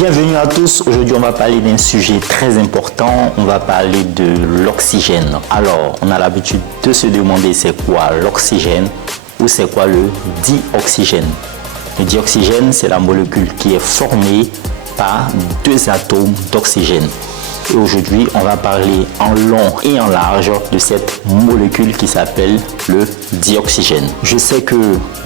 Bienvenue à tous. Aujourd'hui, on va parler d'un sujet très important. On va parler de l'oxygène. Alors, on a l'habitude de se demander c'est quoi l'oxygène ou c'est quoi le dioxygène. Le dioxygène, c'est la molécule qui est formée par deux atomes d'oxygène. Et aujourd'hui, on va parler en long et en large de cette molécule qui s'appelle le dioxygène. Je sais que,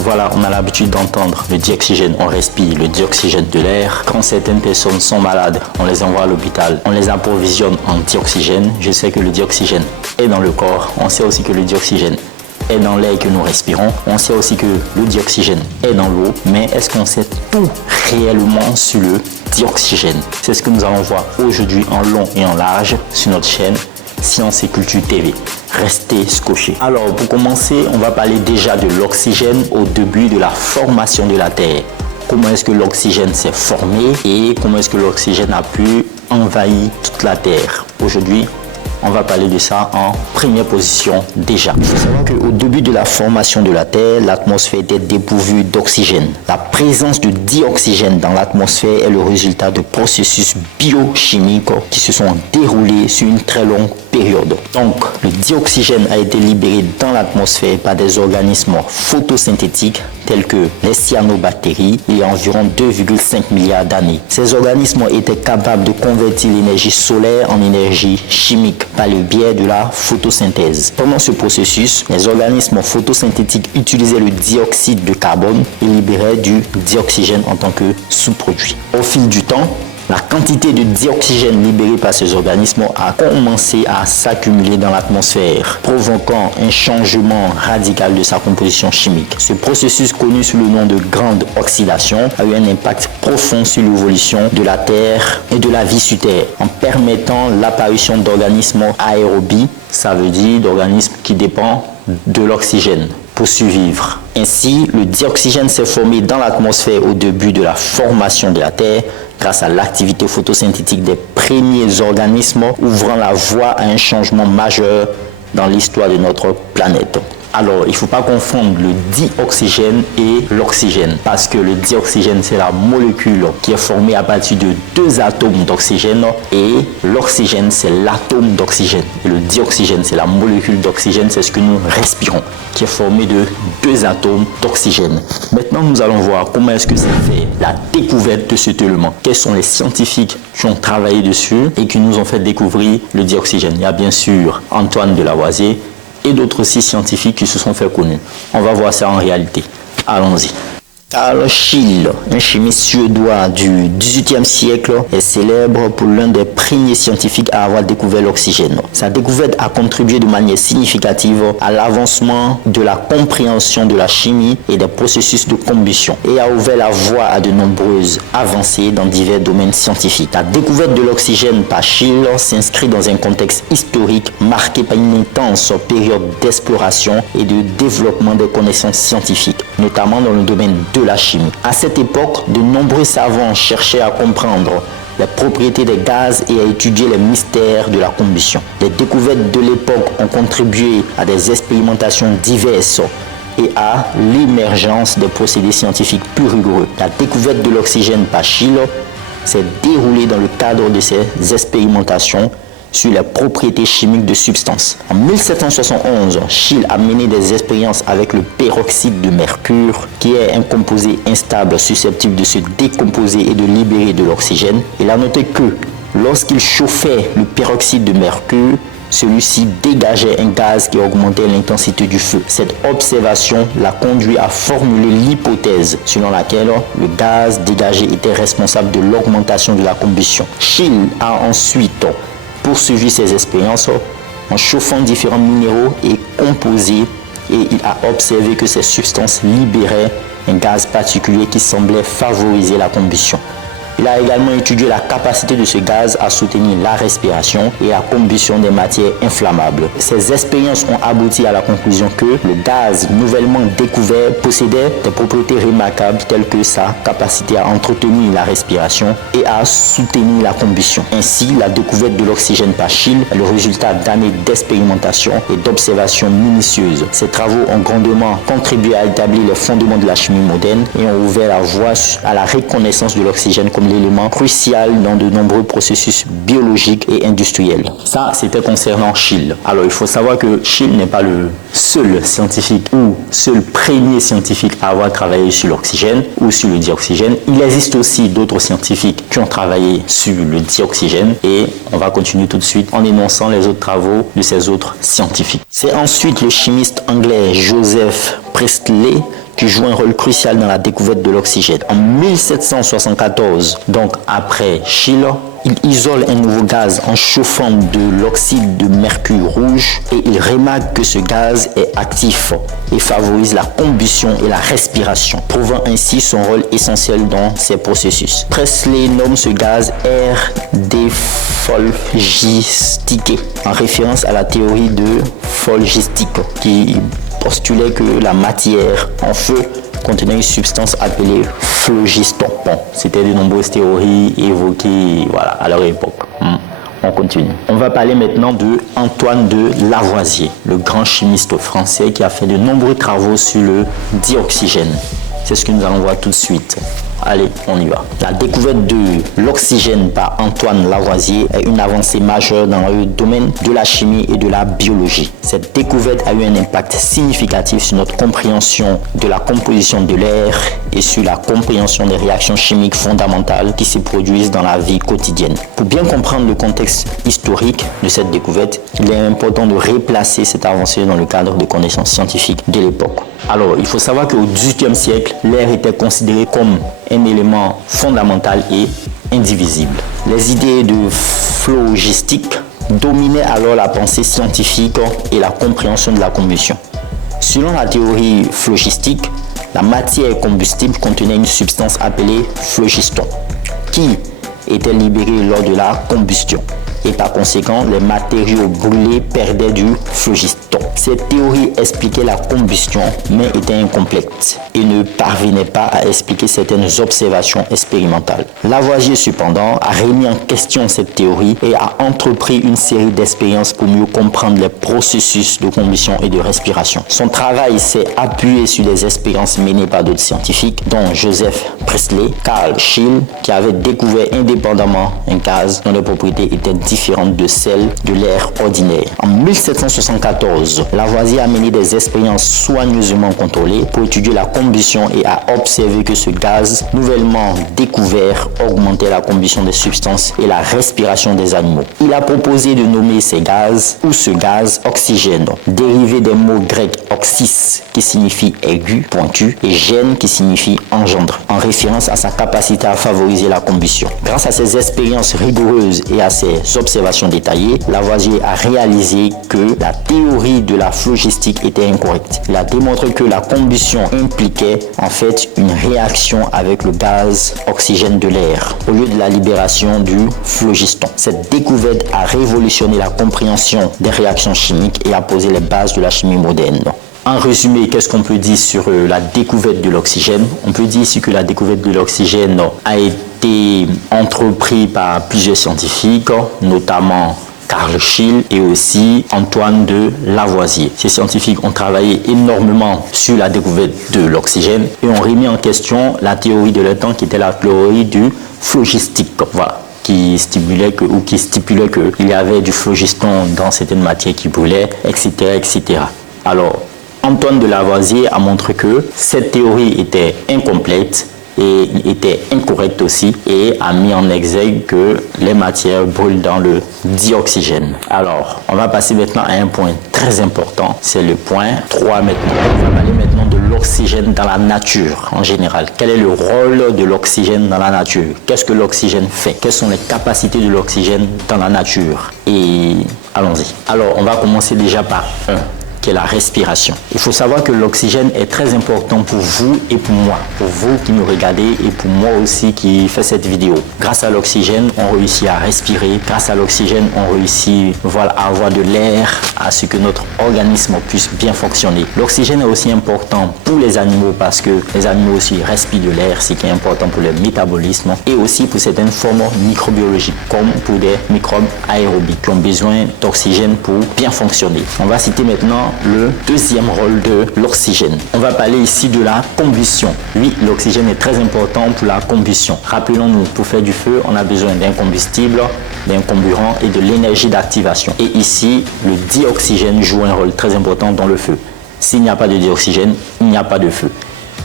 voilà, on a l'habitude d'entendre le dioxygène, on respire le dioxygène de l'air. Quand certaines personnes sont malades, on les envoie à l'hôpital, on les approvisionne en dioxygène. Je sais que le dioxygène est dans le corps. On sait aussi que le dioxygène est dans l'air que nous respirons. On sait aussi que le dioxygène est dans l'eau. Mais est-ce qu'on sait tout réellement sur le dioxygène? C'est ce que nous allons voir aujourd'hui en long et en large sur notre chaîne Science et Culture TV. Restez scotchés. Alors, pour commencer, on va parler déjà de l'oxygène au début de la formation de la Terre. Comment est-ce que l'oxygène s'est formé et comment est-ce que l'oxygène a pu envahir toute la Terre? Aujourd'hui, on va parler de ça en première position déjà. Il faut savoir qu'au début de la formation de la Terre, l'atmosphère était dépourvue d'oxygène. La présence de dioxygène dans l'atmosphère est le résultat de processus biochimiques qui se sont déroulés sur une très longue période. Donc, le dioxygène a été libéré dans l'atmosphère par des organismes photosynthétiques tels que les cyanobactéries il y a environ 2,5 milliards d'années. Ces organismes étaient capables de convertir l'énergie solaire en énergie chimique par le biais de la photosynthèse. Pendant ce processus, les organismes photosynthétiques utilisaient le dioxyde de carbone et libéraient du dioxygène en tant que sous-produit. Au fil du temps, la quantité de dioxygène libérée par ces organismes a commencé à s'accumuler dans l'atmosphère, provoquant un changement radical de sa composition chimique. Ce processus, connu sous le nom de grande oxydation, a eu un impact profond sur l'évolution de la Terre et de la vie sur Terre, en permettant l'apparition d'organismes aérobies, ça veut dire d'organismes qui dépendent de l'oxygène pour survivre. Ainsi, le dioxygène s'est formé dans l'atmosphère au début de la formation de la Terre grâce à l'activité photosynthétique des premiers organismes, ouvrant la voie à un changement majeur dans l'histoire de notre planète. Alors, il ne faut pas confondre le dioxygène et l'oxygène, parce que le dioxygène, c'est la molécule qui est formée à partir de deux atomes d'oxygène et l'oxygène, c'est l'atome d'oxygène. Et le dioxygène, c'est la molécule d'oxygène, c'est ce que nous respirons, qui est formé de deux atomes d'oxygène. Maintenant, nous allons voir comment est-ce que c'est fait la découverte de cet élément. Quels sont les scientifiques qui ont travaillé dessus et qui nous ont fait découvrir le dioxygène? Il y a bien sûr Antoine de Lavoisier et d'autres aussi scientifiques qui se sont fait connus. On va voir ça en réalité. Allons-y. Carl Scheele, un chimiste suédois du XVIIIe siècle, est célèbre pour l'un des premiers scientifiques à avoir découvert l'oxygène. Sa découverte a contribué de manière significative à l'avancement de la compréhension de la chimie et des processus de combustion et a ouvert la voie à de nombreuses avancées dans divers domaines scientifiques. La découverte de l'oxygène par Scheele s'inscrit dans un contexte historique marqué par une intense période d'exploration et de développement des connaissances scientifiques, notamment dans le domaine de la chimie. À cette époque, de nombreux savants cherchaient à comprendre les propriétés des gaz et à étudier les mystères de la combustion. Les découvertes de l'époque ont contribué à des expérimentations diverses et à l'émergence des procédés scientifiques plus rigoureux. La découverte de l'oxygène par Scheele s'est déroulée dans le cadre de ces expérimentations sur les propriétés chimiques de substances. En 1771, Scheele a mené des expériences avec le peroxyde de mercure, qui est un composé instable susceptible de se décomposer et de libérer de l'oxygène. Il a noté que lorsqu'il chauffait le peroxyde de mercure, celui-ci dégageait un gaz qui augmentait l'intensité du feu. Cette observation l'a conduit à formuler l'hypothèse selon laquelle le gaz dégagé était responsable de l'augmentation de la combustion. Scheele a ensuite poursuivi ses expériences en chauffant différents minéraux et composés et il a observé que ces substances libéraient un gaz particulier qui semblait favoriser la combustion. Il a également étudié la capacité de ce gaz à soutenir la respiration et la combustion des matières inflammables. Ces expériences ont abouti à la conclusion que le gaz nouvellement découvert possédait des propriétés remarquables telles que sa capacité à entretenir la respiration et à soutenir la combustion. Ainsi, la découverte de l'oxygène par Scheele est le résultat d'années d'expérimentation et d'observations minutieuses. Ces travaux ont grandement contribué à établir les fondements de la chimie moderne et ont ouvert la voie à la reconnaissance de l'oxygène comme comme l'élément crucial dans de nombreux processus biologiques et industriels. Ça, c'était concernant Scheele. Alors, il faut savoir que Scheele n'est pas le seul scientifique ou seul premier scientifique à avoir travaillé sur l'oxygène ou sur le dioxygène. Il existe aussi d'autres scientifiques qui ont travaillé sur le dioxygène et on va continuer tout de suite en énonçant les autres travaux de ces autres scientifiques. C'est ensuite le chimiste anglais Joseph Priestley qui joue un rôle crucial dans la découverte de l'oxygène. En 1774, donc après Scheele, il isole un nouveau gaz en chauffant de l'oxyde de mercure rouge et il remarque que ce gaz est actif et favorise la combustion et la respiration, prouvant ainsi son rôle essentiel dans ces processus. Priestley nomme ce gaz air déphlogistique en référence à la théorie de phlogistique qui postulait que la matière en feu contenait une substance appelée phlogiston. Bon, c'était de nombreuses théories évoquées à leur époque. On continue. On va parler maintenant de Antoine de Lavoisier, le grand chimiste français qui a fait de nombreux travaux sur le dioxygène. C'est ce que nous allons voir tout de suite. Allez, on y va. La découverte de l'oxygène par Antoine Lavoisier est une avancée majeure dans le domaine de la chimie et de la biologie. Cette découverte a eu un impact significatif sur notre compréhension de la composition de l'air et sur la compréhension des réactions chimiques fondamentales qui se produisent dans la vie quotidienne. Pour bien comprendre le contexte historique de cette découverte, il est important de replacer cette avancée dans le cadre de connaissances scientifiques de l'époque. Alors, il faut savoir qu'au XVIIIe siècle, l'air était considéré comme un élément fondamental et indivisible. Les idées de phlogistique dominaient alors la pensée scientifique et la compréhension de la combustion. Selon la théorie phlogistique, la matière combustible contenait une substance appelée phlogiston, qui était libérée lors de la combustion. Et par conséquent, les matériaux brûlés perdaient du phlogiston. Cette théorie expliquait la combustion, mais était incomplète et ne parvenait pas à expliquer certaines observations expérimentales. Lavoisier, cependant, a remis en question cette théorie et a entrepris une série d'expériences pour mieux comprendre les processus de combustion et de respiration. Son travail s'est appuyé sur des expériences menées par d'autres scientifiques, dont Joseph Priestley, Carl Scheele, qui avait découvert indépendamment un gaz dont les propriétés étaient différentes de celles de l'air ordinaire. En 1774, Lavoisier a mené des expériences soigneusement contrôlées pour étudier la combustion et a observé que ce gaz nouvellement découvert augmentait la combustion des substances et la respiration des animaux. Il a proposé de nommer ces gaz ou ce gaz oxygène, dérivé des mots grecs oxys qui signifie aigu, pointu, et gène qui signifie engendre, en référence à sa capacité à favoriser la combustion. Grâce à ces expériences rigoureuses et à ces observations détaillées, Lavoisier a réalisé que la théorie de la phlogistique était incorrecte. Il a démontré que la combustion impliquait en fait une réaction avec le gaz oxygène de l'air au lieu de la libération du phlogiston. Cette découverte a révolutionné la compréhension des réactions chimiques et a posé les bases de la chimie moderne. En résumé, qu'est-ce qu'on peut dire sur la découverte de l'oxygène? On peut dire ici que la découverte de l'oxygène a été entreprise par plusieurs scientifiques, notamment Carl Scheele et aussi Antoine de Lavoisier. Ces scientifiques ont travaillé énormément sur la découverte de l'oxygène et ont remis en question la théorie de leur temps qui était la théorie du phlogistique. Voilà. Qui stipulait qu'il y avait du phlogiston dans certaines matières qui brûlaient, etc., etc. Alors, Antoine de Lavoisier a montré que cette théorie était incomplète et était incorrecte aussi et a mis en exergue que les matières brûlent dans le dioxygène. Alors, on va passer maintenant à un point très important, c'est le point 3 maintenant. On va parler maintenant de l'oxygène dans la nature en général. Quel est le rôle de l'oxygène dans la nature? Qu'est-ce que l'oxygène fait? Quelles sont les capacités de l'oxygène dans la nature? Et allons-y. Alors, on va commencer déjà par 1. Qui est la respiration. Il faut savoir que l'oxygène est très important pour vous et pour moi, pour vous qui nous regardez et pour moi aussi qui fait cette vidéo. Grâce à l'oxygène, on réussit à respirer. Grâce à l'oxygène, on réussit à avoir de l'air, à ce que notre organisme puisse bien fonctionner. L'oxygène est aussi important pour les animaux parce que les animaux aussi respirent de l'air, ce qui est important pour le métabolisme et aussi pour certaines formes microbiologiques, comme pour des microbes aérobiques qui ont besoin d'oxygène pour bien fonctionner. On va citer maintenant le deuxième rôle de l'oxygène. On va parler ici de la combustion. Oui, l'oxygène est très important pour la combustion. Rappelons-nous, pour faire du feu, on a besoin d'un combustible, d'un comburant et de l'énergie d'activation. Et ici, le dioxygène joue un rôle très important dans le feu. S'il n'y a pas de dioxygène, il n'y a pas de feu.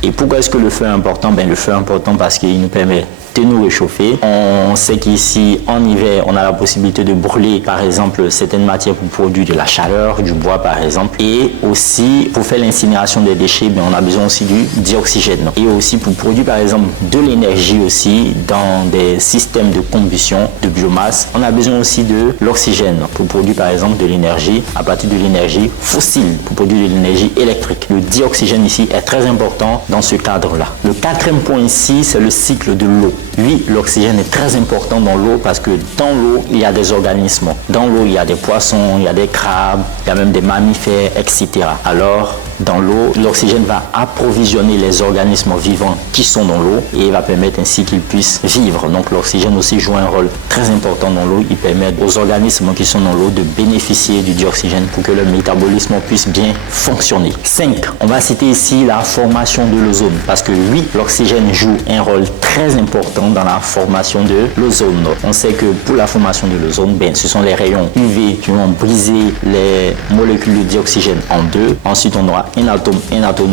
Et pourquoi est-ce que le feu est important? Le feu est important parce qu'il nous permet de nous réchauffer. On sait qu'ici, en hiver, on a la possibilité de brûler, par exemple, certaines matières pour produire de la chaleur, du bois, par exemple. Et aussi, pour faire l'incinération des déchets, on a besoin aussi du dioxygène. Et aussi, pour produire, par exemple, de l'énergie aussi, dans des systèmes de combustion de biomasse, on a besoin aussi de l'oxygène pour produire, par exemple, de l'énergie à partir de l'énergie fossile, pour produire de l'énergie électrique. Le dioxygène ici est très important dans ce cadre-là. Le quatrième point ici, c'est le cycle de l'eau. Oui, l'oxygène est très important dans l'eau parce que dans l'eau, il y a des organismes. Dans l'eau, il y a des poissons, il y a des crabes, il y a même des mammifères, etc. Alors, dans l'eau, l'oxygène va approvisionner les organismes vivants qui sont dans l'eau et va permettre ainsi qu'ils puissent vivre. Donc, l'oxygène aussi joue un rôle très important dans l'eau. Il permet aux organismes qui sont dans l'eau de bénéficier du dioxygène pour que le métabolisme puisse bien fonctionner. 5. On va citer ici la formation de l'ozone parce que oui, l'oxygène joue un rôle très important dans la formation de l'ozone. On sait que pour la formation de l'ozone, ce sont les rayons UV qui vont briser les molécules de dioxygène en deux. Ensuite, on aura un atome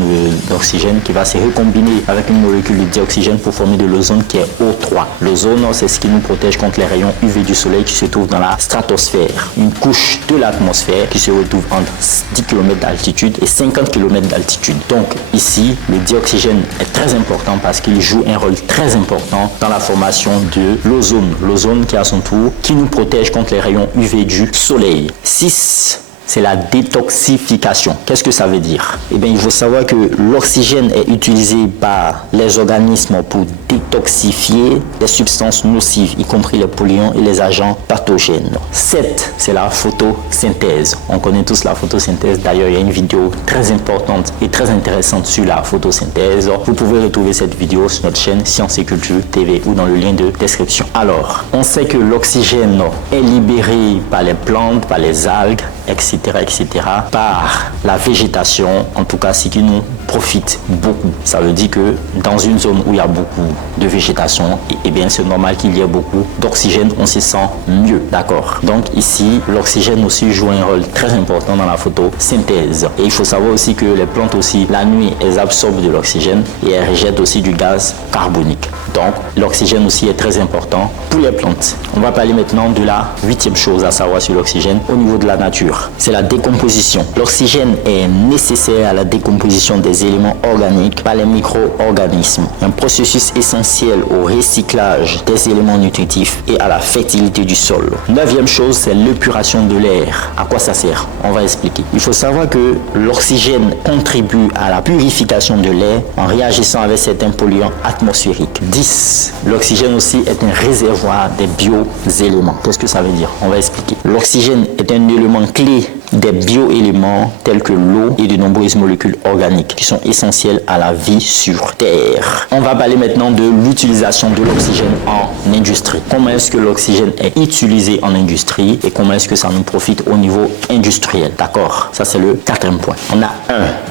d'oxygène qui va se recombiner avec une molécule de dioxygène pour former de l'ozone qui est O3. L'ozone, c'est ce qui nous protège contre les rayons UV du soleil qui se trouvent dans la stratosphère, une couche de l'atmosphère qui se retrouve entre 10 km d'altitude et 50 km d'altitude. Donc ici, le dioxygène est très important parce qu'il joue un rôle très important dans la formation de l'ozone. L'ozone qui à son tour, qui nous protège contre les rayons UV du soleil. 6. C'est la détoxification. Qu'est-ce que ça veut dire? Il faut savoir que l'oxygène est utilisé par les organismes pour détoxifier les substances nocives, y compris les polluants et les agents pathogènes. 7. C'est la photosynthèse. On connaît tous la photosynthèse. D'ailleurs, il y a une vidéo très importante et très intéressante sur la photosynthèse. Vous pouvez retrouver cette vidéo sur notre chaîne Sciences et Culture TV ou dans le lien de description. Alors, on sait que l'oxygène est libéré par les plantes, par les algues, etc., par la végétation, en tout cas ce qui nous profite beaucoup. Ça veut dire que dans une zone où il y a beaucoup de végétation, c'est normal qu'il y ait beaucoup d'oxygène, on se sent mieux, d'accord? Donc ici, l'oxygène aussi joue un rôle très important dans la photosynthèse. Et il faut savoir aussi que les plantes aussi, la nuit, elles absorbent de l'oxygène et elles rejettent aussi du gaz carbonique. Donc l'oxygène aussi est très important pour les plantes. On va parler maintenant de la 8e chose à savoir sur l'oxygène au niveau de la nature. C'est la décomposition. L'oxygène est nécessaire à la décomposition des éléments organiques par les micro-organismes. Un processus essentiel au recyclage des éléments nutritifs et à la fertilité du sol. 9e chose, c'est l'épuration de l'air. À quoi ça sert? On va expliquer. Il faut savoir que l'oxygène contribue à la purification de l'air en réagissant avec certains polluants atmosphériques. 10. L'oxygène aussi est un réservoir des bioéléments. Qu'est-ce que ça veut dire? On va expliquer. L'oxygène est un élément clé des bioéléments tels que l'eau et de nombreuses molécules organiques qui sont essentielles à la vie sur Terre. On va parler maintenant de l'utilisation de l'oxygène en industrie. Comment est-ce que l'oxygène est utilisé en industrie et comment est-ce que ça nous profite au niveau industriel? D'accord? Ça, c'est le 4e point. On a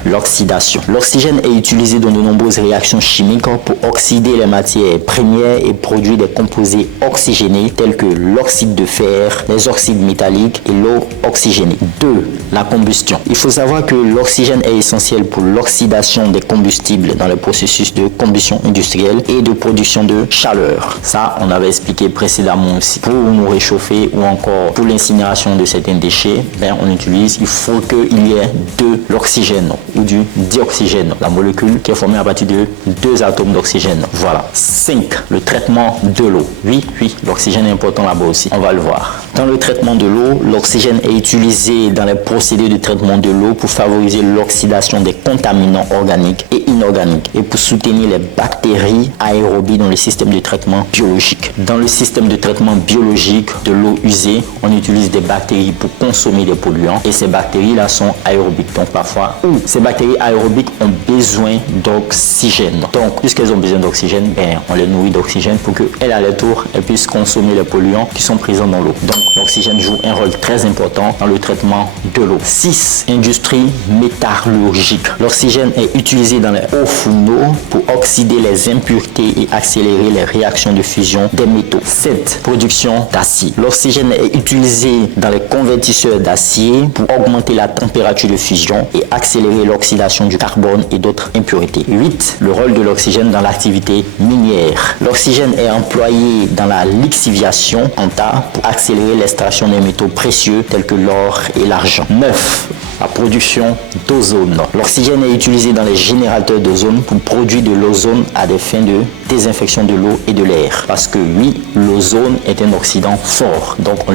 1. L'oxydation. L'oxygène est utilisé dans de nombreuses réactions chimiques pour oxyder les matières premières et produire des composés oxygénés tels que l'oxyde de fer, les oxydes métalliques et l'eau oxygénée. 2. La combustion. Il faut savoir que l'oxygène est essentiel pour l'oxydation des combustibles dans le processus de combustion industrielle et de production de chaleur. Ça, on avait expliqué précédemment aussi. Pour nous réchauffer ou encore pour l'incinération de certains déchets, il faut qu'il y ait de l'oxygène ou du dioxygène, la molécule qui est formée à partir de 2 atomes d'oxygène. Voilà. 5. Le traitement de l'eau. Oui, l'oxygène est important là-bas aussi. On va le voir. Dans le traitement de l'eau, l'oxygène est utilisé dans les procédés de traitement de l'eau pour favoriser l'oxydation des contaminants organiques et inorganiques et pour soutenir les bactéries aérobies dans le système de traitement biologique. Dans le système de traitement biologique de l'eau usée, on utilise des bactéries pour consommer des polluants et ces bactéries-là sont aérobiques. Donc parfois, ces bactéries aérobiques ont besoin d'oxygène. Donc, puisqu'elles ont besoin d'oxygène, on les nourrit d'oxygène pour qu'elles, à leur tour, elles puissent consommer les polluants qui sont présents dans l'eau. Donc, l'oxygène joue un rôle très important dans le traitement également de l'eau. 6. Industrie métallurgique. L'oxygène est utilisé dans les hauts fourneaux pour oxyder les impuretés et accélérer les réactions de fusion des métaux. 7. Production d'acier. L'oxygène est utilisé dans les convertisseurs d'acier pour augmenter la température de fusion et accélérer l'oxydation du carbone et d'autres impuretés. 8. Le rôle de l'oxygène dans l'activité minière. L'oxygène est employé dans la lixiviation en tas pour accélérer l'extraction des métaux précieux tels que l'or et l'argent. 9. La production d'ozone. L'oxygène est utilisé dans les générateurs d'ozone pour produire de l'ozone à des fins de désinfection de l'eau et de l'air. Parce que oui, l'ozone est un oxydant fort. Donc on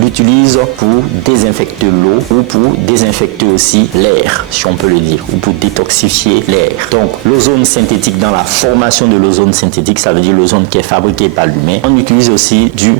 l'utilise pour désinfecter l'eau ou pour désinfecter aussi l'air, si on peut le dire, ou pour détoxifier l'air. Donc l'ozone synthétique, dans la formation de l'ozone synthétique, ça veut dire l'ozone qui est fabriqué par l'humain. On utilise aussi du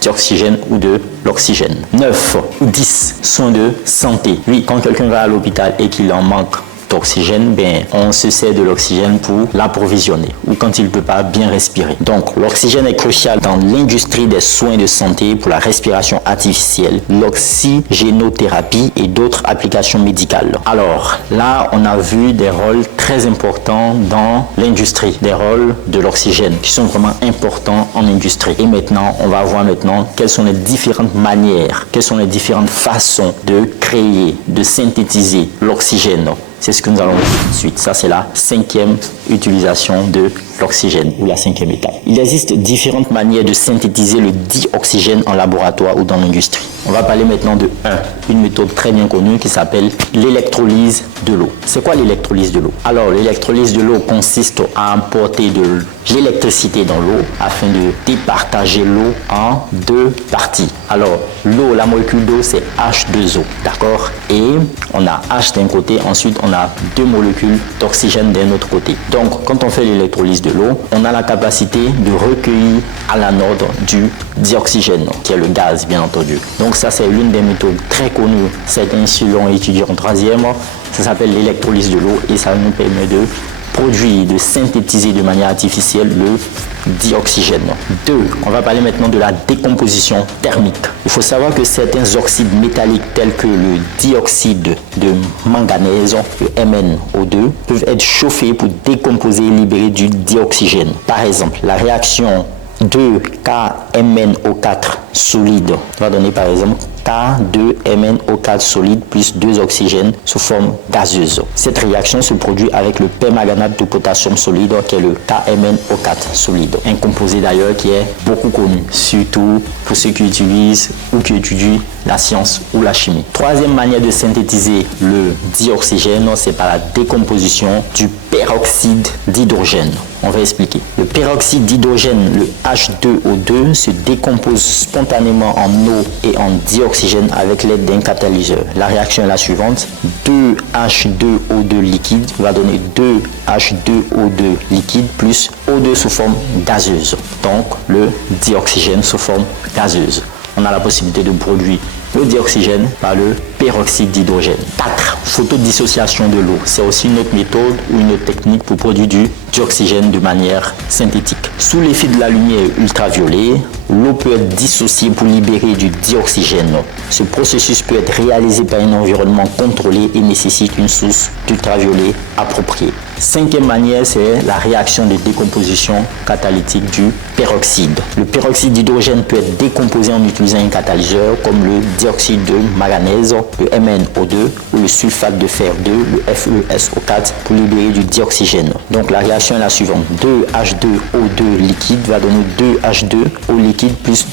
dioxygène ou de l'oxygène. 9 ou 10. Soins de santé. Oui, quand quelqu'un va à l'hôpital et qu'il en manque d'oxygène, on se sert de l'oxygène pour l'approvisionner ou quand il ne peut pas bien respirer. Donc, l'oxygène est crucial dans l'industrie des soins de santé pour la respiration artificielle, l'oxygénothérapie et d'autres applications médicales. Alors, là, on a vu des rôles très importants dans l'industrie, des rôles de l'oxygène qui sont vraiment importants en industrie. Et maintenant, on va voir maintenant quelles sont les différentes manières, quelles sont les différentes façons de créer, de synthétiser l'oxygène. C'est ce que nous allons voir tout de suite. Ça, c'est la 5e utilisation de l'oxygène ou la 5e étape. Il existe différentes manières de synthétiser le dioxygène en laboratoire ou dans l'industrie. On va parler maintenant de une méthode très bien connue qui s'appelle l'électrolyse de l'eau. C'est quoi l'électrolyse de l'eau? Alors, l'électrolyse de l'eau consiste à apporter de l'électricité dans l'eau afin de départager l'eau en 2 parties. Alors, l'eau, la molécule d'eau, c'est H2O, d'accord? Et on a H d'un côté, ensuite on a 2 molécules d'oxygène d'un autre côté. Donc, quand on fait l'électrolyse de l'eau, on a la capacité de recueillir à l'anode du dioxygène, qui est le gaz, bien entendu. Donc, ça, c'est l'une des méthodes très connues. Certains ici l'ont étudié en 3e. Ça s'appelle l'électrolyse de l'eau et ça nous permet de produire, de synthétiser de manière artificielle le dioxygène. 2. On va parler maintenant de la décomposition thermique. Il faut savoir que certains oxydes métalliques tels que le dioxyde de manganèse, le MnO2, peuvent être chauffés pour décomposer et libérer du dioxygène. Par exemple, la réaction 2KMnO4 solide va donner par exemple K2MnO4 solide plus 2 oxygènes sous forme gazeuse. Cette réaction se produit avec le permanganate de potassium solide qui est le KMnO4 solide. Un composé d'ailleurs qui est beaucoup connu, surtout pour ceux qui utilisent ou qui étudient la science ou la chimie. 3e manière de synthétiser le dioxygène, c'est par la décomposition du peroxyde d'hydrogène. On va expliquer. Le peroxyde d'hydrogène, le H2O2, se décompose spontanément en eau et en dioxygène avec l'aide d'un catalyseur. La réaction est la suivante. 2H2O2 liquide va donner 2H2O2 liquide plus O2 sous forme gazeuse. Donc, le dioxygène sous forme gazeuse. On a la possibilité de produire le dioxygène par le peroxyde d'hydrogène. 4. Photodissociation de l'eau. C'est aussi une autre méthode ou une autre technique pour produire du dioxygène de manière synthétique. Sous l'effet de la lumière ultraviolet, l'eau peut être dissociée pour libérer du dioxygène. Ce processus peut être réalisé par un environnement contrôlé et nécessite une source d'ultraviolet appropriée. 5e manière, c'est la réaction de décomposition catalytique du peroxyde. Le peroxyde d'hydrogène peut être décomposé en utilisant un catalyseur comme le dioxyde de manganèse, le MnO2 ou le sulfate de fer 2, le FeSO4 pour libérer du dioxygène. Donc la réaction est la suivante. 2H2O2 liquide va donner 2H2O liquide plus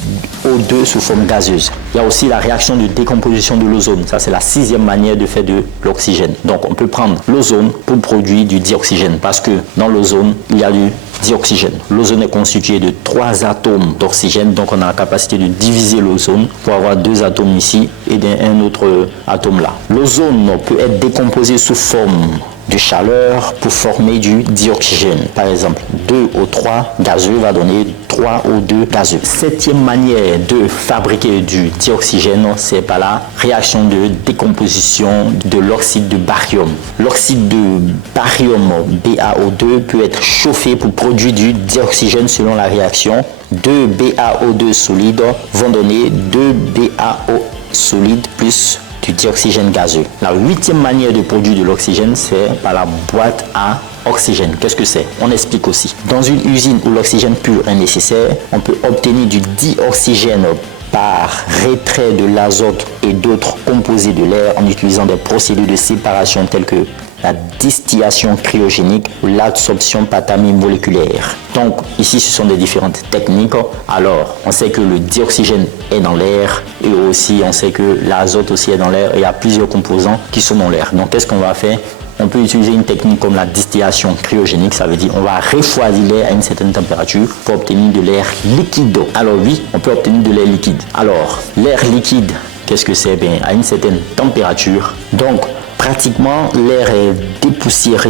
O2 sous forme gazeuse. Il y a aussi la réaction de décomposition de l'ozone. Ça, c'est la 6e manière de faire de l'oxygène. Donc on peut prendre l'ozone pour produire du dioxygène parce que dans l'ozone, il y a du dioxygène. L'ozone est constitué de 3 atomes d'oxygène, donc on a la capacité de diviser l'ozone pour avoir 2 atomes ici et un autre atome là. L'ozone peut être décomposé sous forme de chaleur pour former du dioxygène. Par exemple, 2O3 gazeux va donner 3O2 gazeux. 7e manière de fabriquer du dioxygène, c'est par la réaction de décomposition de l'oxyde de barium. L'oxyde de barium BaO2 peut être chauffé pour produire du dioxygène selon la réaction. 2 BaO2 solide vont donner 2 BaO solide plus du dioxygène gazeux. La 8e manière de produire de l'oxygène, c'est par la boîte à oxygène. Qu'est-ce que c'est? On explique aussi. Dans une usine où l'oxygène pur est nécessaire, on peut obtenir du dioxygène par retrait de l'azote et d'autres composés de l'air en utilisant des procédés de séparation telles que la distillation cryogénique ou l'absorption par tamis moléculaire. Donc ici ce sont des différentes techniques. Alors on sait que le dioxygène est dans l'air et aussi on sait que l'azote aussi est dans l'air et il y a plusieurs composants qui sont dans l'air. Donc qu'est-ce qu'on va faire? On peut utiliser une technique comme la distillation cryogénique, ça veut dire on va refroidir l'air à une certaine température pour obtenir de l'air liquide. Alors oui, on peut obtenir de l'air liquide. Alors l'air liquide, qu'est-ce que c'est? Bien, à une certaine température. Donc pratiquement l'air est dépoussiéré,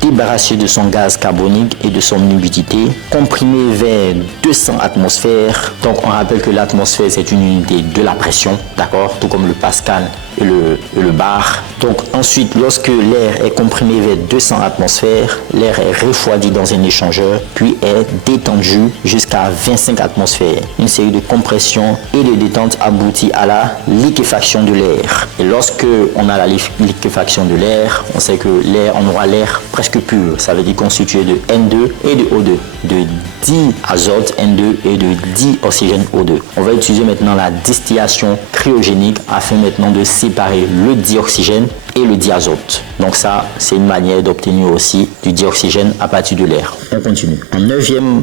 débarrassé de son gaz carbonique et de son humidité, comprimé vers 200 atmosphères. Donc on rappelle que l'atmosphère c'est une unité de la pression, d'accord, tout comme le pascal et le bar. Donc ensuite, lorsque l'air est comprimé vers 200 atmosphères, l'air est refroidi dans un échangeur, puis est détendu jusqu'à 25 atmosphères. Une série de compressions et de détente aboutit à la liquéfaction de l'air. Et lorsque on a la liquéfaction de l'air, on sait que l'air, on aura l'air presque pur. Ça veut dire constitué de N2 et de O2, de diazote N2 et de dioxygène O2. On va utiliser maintenant la distillation cryogénique afin maintenant de séparer le dioxygène et le diazote. Donc ça, c'est une manière d'obtenir aussi du dioxygène à partir de l'air. On continue. En 9e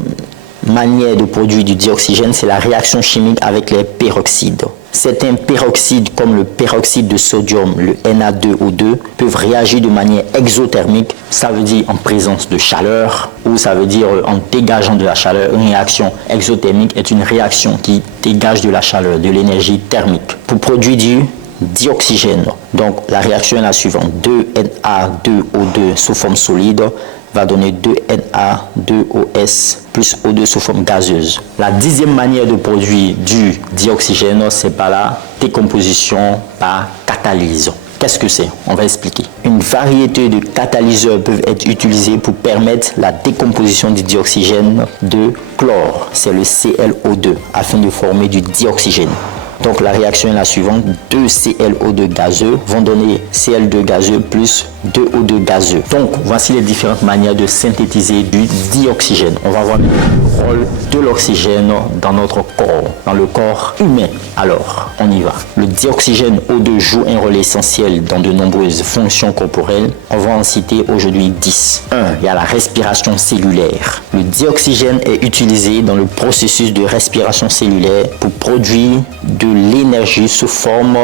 manière de produire du dioxygène, c'est la réaction chimique avec les peroxydes. Certains peroxydes comme le peroxyde de sodium, le Na2O2, peuvent réagir de manière exothermique, ça veut dire en présence de chaleur, ou ça veut dire en dégageant de la chaleur. Une réaction exothermique est une réaction qui dégage de la chaleur, de l'énergie thermique, pour produire du dioxygène. Donc la réaction est la suivante: 2Na2O2 sous forme solide va donner 2Na2OS plus O2 sous forme gazeuse. La 10e manière de produire du dioxygène, c'est par la décomposition par catalyse. Qu'est-ce que c'est? On va expliquer. Une variété de catalyseurs peuvent être utilisés pour permettre la décomposition du dioxygène de chlore, c'est le ClO2, afin de former du dioxygène. Donc la réaction est la suivante: 2 ClO2 gazeux vont donner Cl2 gazeux plus 2O2 gazeux. Donc voici les différentes manières de synthétiser du dioxygène. On va voir le rôle de l'oxygène dans notre corps, dans le corps humain. Alors, on y va. Le dioxygène O2 joue un rôle essentiel dans de nombreuses fonctions corporelles. On va en citer aujourd'hui 10. 1. Il y a la respiration cellulaire. Le dioxygène est utilisé dans le processus de respiration cellulaire pour produire de l'énergie sous forme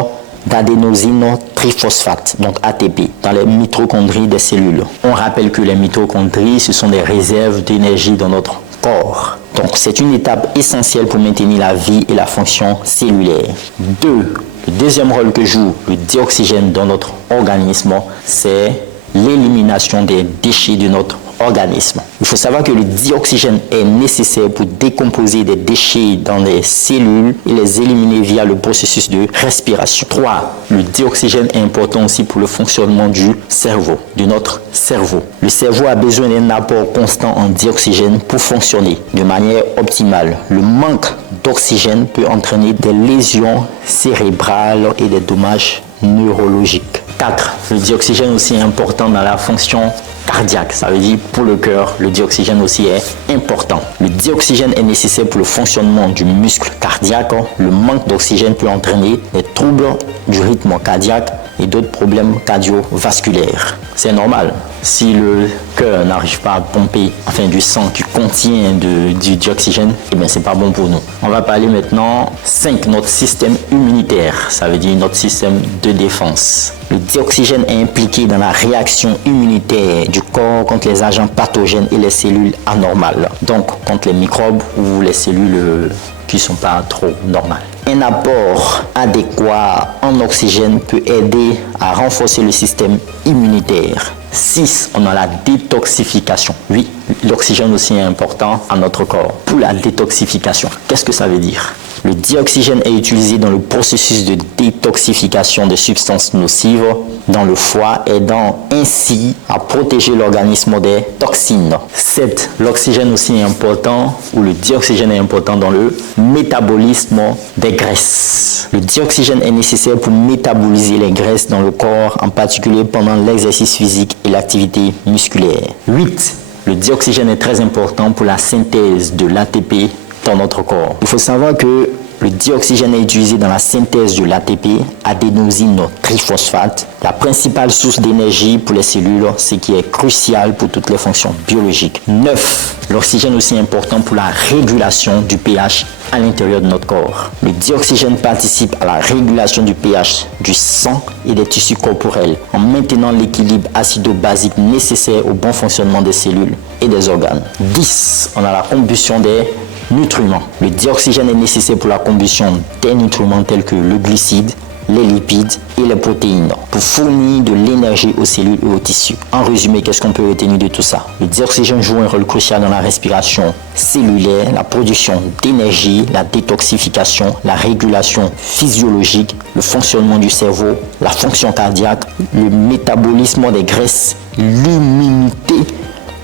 d'adénosine triphosphate, donc ATP, dans les mitochondries des cellules. On rappelle que les mitochondries, ce sont des réserves d'énergie dans notre corps. Donc c'est une étape essentielle pour maintenir la vie et la fonction cellulaire. 2. Le deuxième rôle que joue le dioxygène dans notre organisme, c'est l'élimination des déchets de notre organisme. Il faut savoir que le dioxygène est nécessaire pour décomposer des déchets dans les cellules et les éliminer via le processus de respiration. 3. Le dioxygène est important aussi pour le fonctionnement du cerveau, de notre cerveau. Le cerveau a besoin d'un apport constant en dioxygène pour fonctionner de manière optimale. Le manque d'oxygène peut entraîner des lésions cérébrales et des dommages neurologiques. 4. Le dioxygène aussi est important dans la fonction cardiaque, ça veut dire pour le cœur, le dioxygène aussi est important. Le dioxygène est nécessaire pour le fonctionnement du muscle cardiaque. Le manque d'oxygène peut entraîner des troubles du rythme cardiaque et d'autres problèmes cardiovasculaires. C'est normal. Si le cœur n'arrive pas à pomper du sang qui contient du dioxygène, eh bien c'est pas bon pour nous. On va parler maintenant 5, notre système immunitaire, ça veut dire notre système de défense. Le dioxygène est impliqué dans la réaction immunitaire du corps contre les agents pathogènes et les cellules anormales, donc contre les microbes ou les cellules qui ne sont pas trop normales. Un apport adéquat en oxygène peut aider à renforcer le système immunitaire. 6. On a la détoxification. Oui, l'oxygène aussi est important à notre corps. Pour la détoxification, qu'est-ce que ça veut dire? le dioxygène est utilisé dans le processus de détoxification des substances nocives dans le foie, aidant ainsi à protéger l'organisme des toxines. 7. L'oxygène aussi est important, ou le dioxygène est important dans le métabolisme des graisses. Le dioxygène est nécessaire pour métaboliser les graisses dans le corps, en particulier pendant l'exercice physique et l'activité musculaire. 8. Le dioxygène est très important pour la synthèse de l'ATP dans notre corps. Il faut savoir que le dioxygène est utilisé dans la synthèse de l'ATP, adénosine triphosphate, la principale source d'énergie pour les cellules, ce qui est crucial pour toutes les fonctions biologiques. 9. L'oxygène aussi est important pour la régulation du pH à l'intérieur de notre corps. Le dioxygène participe à la régulation du pH du sang et des tissus corporels en maintenant l'équilibre acido-basique nécessaire au bon fonctionnement des cellules et des organes. 10. On a la combustion des nutriments. Le dioxygène est nécessaire pour la combustion des nutriments tels que le glucide, les lipides et les protéines pour fournir de l'énergie aux cellules et aux tissus. En résumé, qu'est-ce qu'on peut retenir de tout ça? Le dioxygène joue un rôle crucial dans la respiration cellulaire, la production d'énergie, la détoxification, la régulation physiologique, le fonctionnement du cerveau, la fonction cardiaque, le métabolisme des graisses, l'immunité,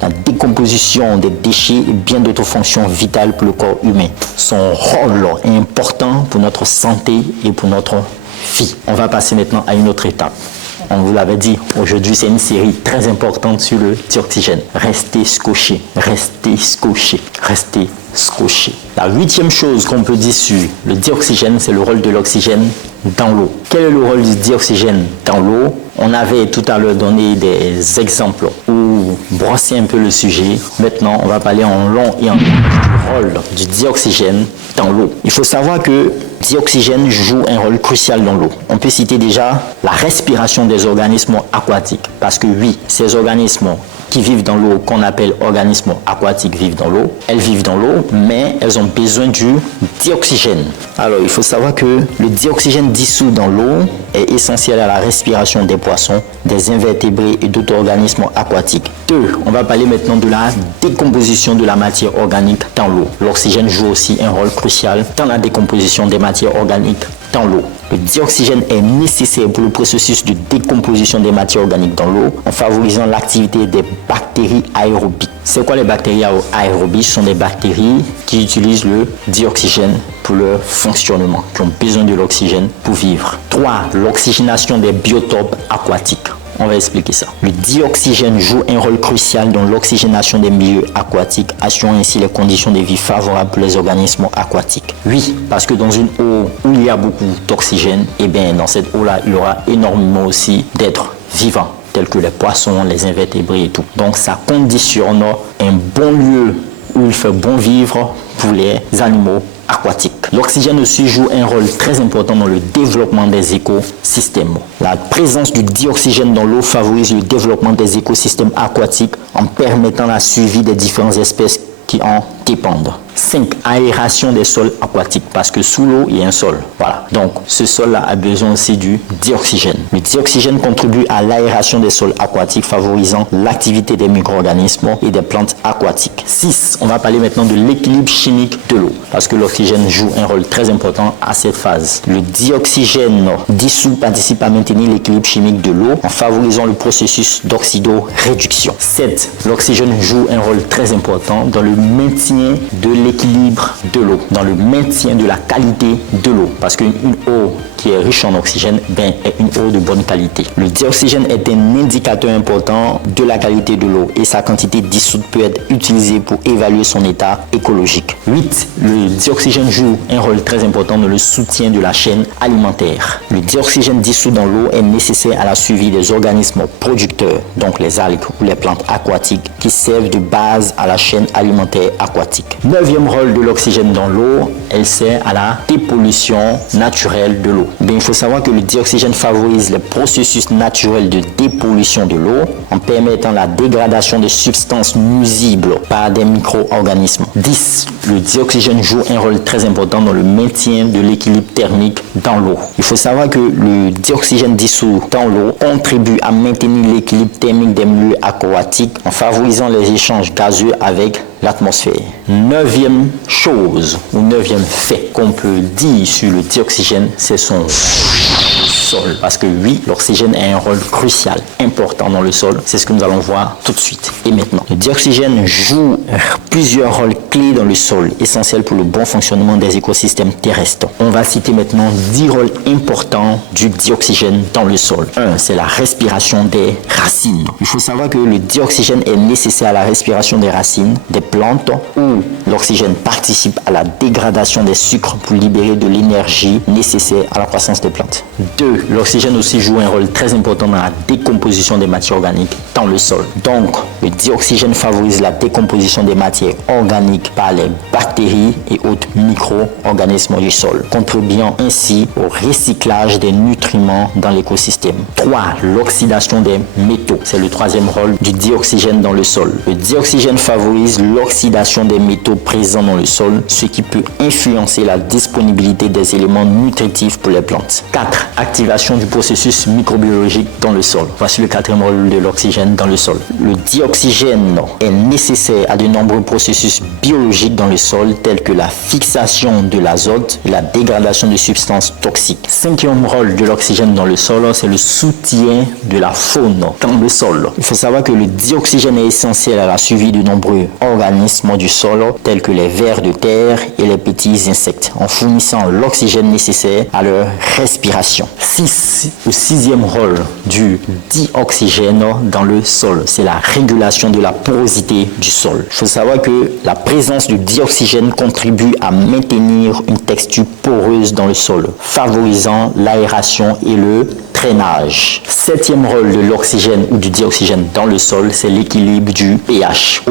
la décomposition des déchets et bien d'autres fonctions vitales pour le corps humain. Son rôle est important pour notre santé et pour notre vie. On va passer maintenant à une autre étape. On vous l'avait dit, aujourd'hui c'est une série très importante sur le dioxygène. Restez scotchés, restez scotchés, restez scotchés. La 8e chose qu'on peut dire sur le dioxygène, c'est le rôle de l'oxygène dans l'eau. Quel est le rôle du dioxygène dans l'eau? On avait tout à l'heure donné des exemples ou brossé un peu le sujet. Maintenant, on va parler en long et en large du rôle du dioxygène dans l'eau. Il faut savoir que le dioxygène joue un rôle crucial dans l'eau. On peut citer déjà la respiration des organismes aquatiques. Parce que oui, ces organismes qui vivent dans l'eau, qu'on appelle organismes aquatiques, vivent dans l'eau. Elles vivent dans l'eau, mais elles ont besoin du dioxygène. Alors, il faut savoir que le dioxygène dissous dans l'eau est essentiel à la respiration des poissons, des invertébrés et d'autres organismes aquatiques. 2. On va parler maintenant de la décomposition de la matière organique dans l'eau. L'oxygène joue aussi un rôle crucial dans la décomposition des matières organiques dans l'eau. Le dioxygène est nécessaire pour le processus de décomposition des matières organiques dans l'eau en favorisant l'activité des bactéries aérobies. C'est quoi les bactéries aérobies? Ce sont des bactéries qui utilisent le dioxygène pour leur fonctionnement, qui ont besoin de l'oxygène pour vivre. 3. L'oxygénation des biotopes aquatiques. On va expliquer ça. Le dioxygène joue un rôle crucial dans l'oxygénation des milieux aquatiques, assurant ainsi les conditions de vie favorables pour les organismes aquatiques. Oui, parce que dans une eau où il y a beaucoup d'oxygène, et bien dans cette eau-là, il y aura énormément aussi d'êtres vivants, tels que les poissons, les invertébrés et tout. Donc ça conditionne un bon lieu où il fait bon vivre pour les animaux aquatiques. L'oxygène aussi joue un rôle très important dans le développement des écosystèmes. La présence du dioxygène dans l'eau favorise le développement des écosystèmes aquatiques en permettant la survie des différentes espèces qui en dépendent. 5. Aération des sols aquatiques, parce que sous l'eau, il y a un sol. Voilà. Donc, ce sol-là a besoin aussi du dioxygène. Le dioxygène contribue à l'aération des sols aquatiques, favorisant l'activité des micro-organismes et des plantes aquatiques. 6. On va parler maintenant de l'équilibre chimique de l'eau, parce que l'oxygène joue un rôle très important à cette phase. Le dioxygène dissous participe à maintenir l'équilibre chimique de l'eau en favorisant le processus d'oxydoréduction. 7. L'oxygène joue un rôle très important dans le maintien de l'équilibre de l'eau, dans le maintien de la qualité de l'eau, parce qu'une eau qui est riche en oxygène est une eau de bonne qualité. Le dioxygène est un indicateur important de la qualité de l'eau et sa quantité dissoute peut être utilisée pour évaluer son état écologique. 8. Le dioxygène joue un rôle très important dans le soutien de la chaîne alimentaire. Le dioxygène dissous dans l'eau est nécessaire à la survie des organismes producteurs, donc les algues ou les plantes aquatiques qui servent de base à la chaîne alimentaire aquatique. 9e rôle de l'oxygène dans l'eau, elle sert à la dépollution naturelle de l'eau. Il faut savoir que le dioxygène favorise les processus naturels de dépollution de l'eau en permettant la dégradation des substances nuisibles par des micro-organismes. 10. Le dioxygène joue un rôle très important dans le maintien de l'équilibre thermique dans l'eau. Il faut savoir que le dioxygène dissous dans l'eau contribue à maintenir l'équilibre thermique des milieux aquatiques en favorisant les échanges gazeux avec l'atmosphère. Neuvième chose ou neuvième fait qu'on peut dire sur le dioxygène, c'est son sol. Parce que oui, l'oxygène a un rôle crucial, important dans le sol. C'est ce que nous allons voir tout de suite et maintenant. Le dioxygène joue plusieurs rôles clés dans le sol, essentiels pour le bon fonctionnement des écosystèmes terrestres. On va citer maintenant 10 rôles importants du dioxygène dans le sol. 1. C'est la respiration des racines. Il faut savoir que le dioxygène est nécessaire à la respiration des racines des plantes où l'oxygène participe à la dégradation des sucres pour libérer de l'énergie nécessaire à la croissance des plantes. 2. L'oxygène aussi joue un rôle très important dans la décomposition des matières organiques dans le sol. Donc, le dioxygène favorise la décomposition des matières organiques par les bactéries et autres micro-organismes du sol, contribuant ainsi au recyclage des nutriments dans l'écosystème. 3. L'oxydation des métaux. C'est le troisième rôle du dioxygène dans le sol. Le dioxygène favorise l'oxydation des métaux présents dans le sol, ce qui peut influencer la disponibilité des éléments nutritifs pour les plantes. 4. Activation du processus microbiologique dans le sol. Voici le quatrième rôle de l'oxygène dans le sol. Le dioxygène est nécessaire à de nombreux processus biologiques dans le sol, tels que la fixation de l'azote et la dégradation de substances toxiques. Cinquième rôle de l'oxygène dans le sol, c'est le soutien de la faune dans le sol. Il faut savoir que le dioxygène est essentiel à la survie de nombreux organismes du sol, tels que les vers de terre et les petits insectes, en fournissant l'oxygène nécessaire à leur respiration. Le sixième rôle du dioxygène dans le sol, c'est la régulation de la porosité du sol. Il faut savoir que la présence du dioxygène contribue à maintenir une texture poreuse dans le sol, favorisant l'aération et le drainage. Septième rôle de l'oxygène ou du dioxygène dans le sol, c'est l'équilibre du pH,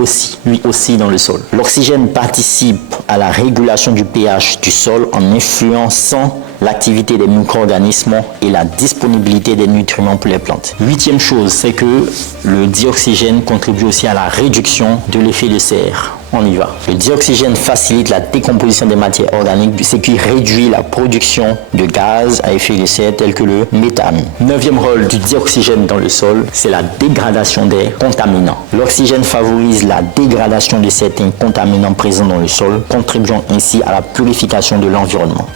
lui aussi dans le sol. L'oxygène participe à la régulation du pH du sol en influençant l'activité des micro-organismes et la disponibilité des nutriments pour les plantes. Huitième chose, c'est que le dioxygène contribue aussi à la réduction de l'effet de serre. On y va. Le dioxygène facilite la décomposition des matières organiques, ce qui réduit la production de gaz à effet de serre tels que le méthane. Neuvième rôle du dioxygène dans le sol, c'est la dégradation des contaminants. L'oxygène favorise la dégradation de certains contaminants présents dans le sol, contribuant ainsi à la purification de l'environnement.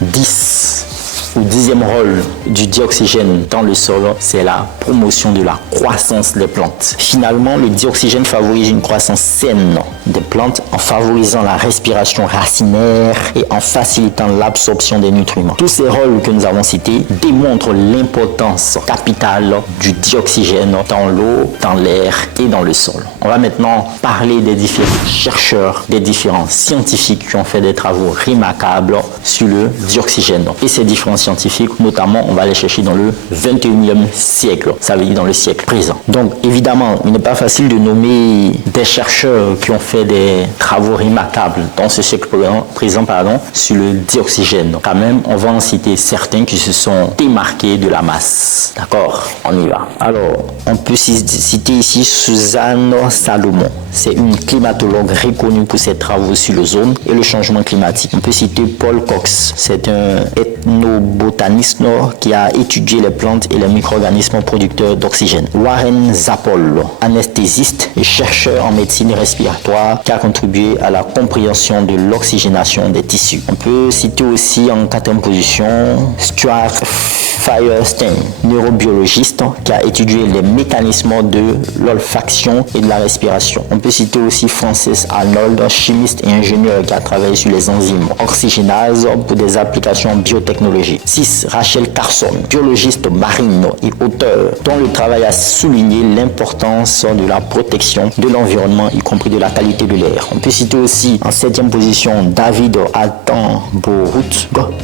10e rôle du dioxygène dans le sol, c'est la promotion de la croissance des plantes. Finalement, le dioxygène favorise une croissance saine des plantes en favorisant la respiration racinaire et en facilitant l'absorption des nutriments. Tous ces rôles que nous avons cités démontrent l'importance capitale du dioxygène dans l'eau, dans l'air et dans le sol. On va maintenant parler des différents chercheurs, des différents scientifiques qui ont fait des travaux remarquables sur le dioxygène. Et ces différents scientifiques, notamment, on va les chercher dans le 21e siècle, ça veut dire dans le siècle présent. Donc, évidemment, il n'est pas facile de nommer des chercheurs qui ont fait des travaux remarquables dans ce siècle présent, sur le dioxygène. Quand même, on va en citer certains qui se sont démarqués de la masse. D'accord? On y va. Alors, on peut citer ici Suzanne Salomon. C'est une climatologue reconnue pour ses travaux sur l'ozone et le changement climatique. On peut citer Paul Cox. C'est un ethnobotaniste qui a étudié les plantes et les micro-organismes producteurs d'oxygène. Warren Zappol, anesthésiste et chercheur en médecine respiratoire qui a contribué à la compréhension de l'oxygénation des tissus. On peut citer aussi en 4e position Stuart Firestein, neurobiologiste qui a étudié les mécanismes de l'olfaction et de la respiration. On peut citer aussi Frances Arnold, chimiste et ingénieur qui a travaillé sur les enzymes oxygénases pour des applications biotechnologiques. 6. Rachel Carson, biologiste marine et auteur, dont le travail a souligné l'importance de la protection de l'environnement, y compris de la qualité de l'air. On peut citer aussi en 7e position David Attenborough,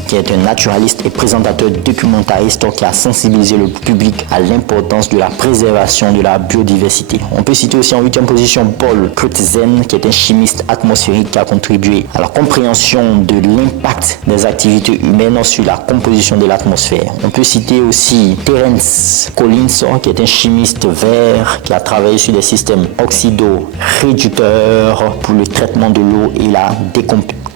qui est un naturaliste et présentateur documentariste qui a sensibilisé le public à l'importance de la préservation de la biodiversité. On peut citer aussi en 8e position Paul Crutzen, qui est un chimiste atmosphérique qui a contribué à la compréhension de l'impact des activités humaines sur la composition de l'atmosphère. On peut citer aussi Terence Collins, qui est un chimiste vert qui a travaillé sur des systèmes oxydo-réducteurs pour le traitement de l'eau et la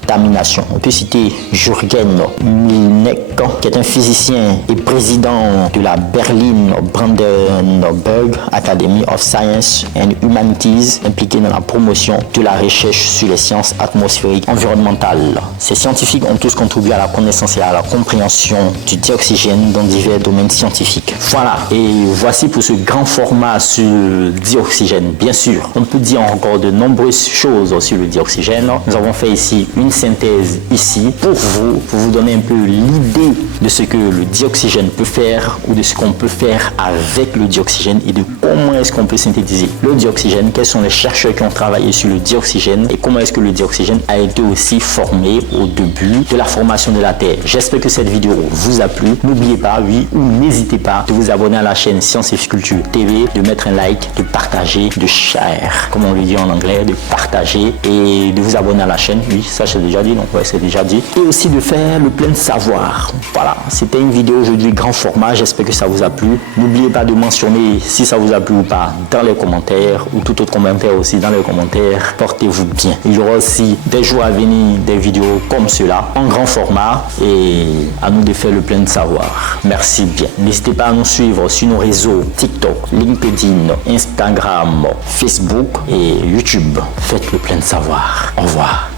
contamination. On peut citer Jürgen Milneck, qui est un physicien et président de la Berlin Brandenburg Academy of Science and Humanities, impliqué dans la promotion de la recherche sur les sciences atmosphériques environnementales. Ces scientifiques ont tous contribué à la connaissance et à la compréhension du dioxygène dans divers domaines scientifiques. Voilà, et voici pour ce grand format sur le dioxygène. Bien sûr, on peut dire encore de nombreuses choses sur le dioxygène. Nous avons fait ici une synthèse ici pour vous donner un peu l'idée de ce que le dioxygène peut faire ou de ce qu'on peut faire avec le dioxygène et de comment est-ce qu'on peut synthétiser le dioxygène, quels sont les chercheurs qui ont travaillé sur le dioxygène et comment est-ce que le dioxygène a été aussi formé au début de la formation de la Terre. J'espère que cette vidéo vous a plu. N'oubliez pas, n'hésitez pas de vous abonner à la chaîne Science&Culture TV, de mettre un like, de partager, de share, comme on le dit en anglais, de partager et de vous abonner à la chaîne. Oui, ça c'est déjà dit, donc ouais, c'est déjà dit. Et aussi de faire le plein de savoir. Voilà, c'était une vidéo aujourd'hui grand format, j'espère que ça vous a plu. N'oubliez pas de mentionner si ça vous a plu ou pas dans les commentaires ou tout autre commentaire aussi dans les commentaires. Portez-vous bien. Il y aura aussi des jours à venir des vidéos comme cela en grand format et à nous de faire le plein de savoir. Merci bien. N'hésitez pas à nous suivre sur nos réseaux TikTok, LinkedIn, Instagram, Facebook et YouTube. Faites le plein de savoir. Au revoir.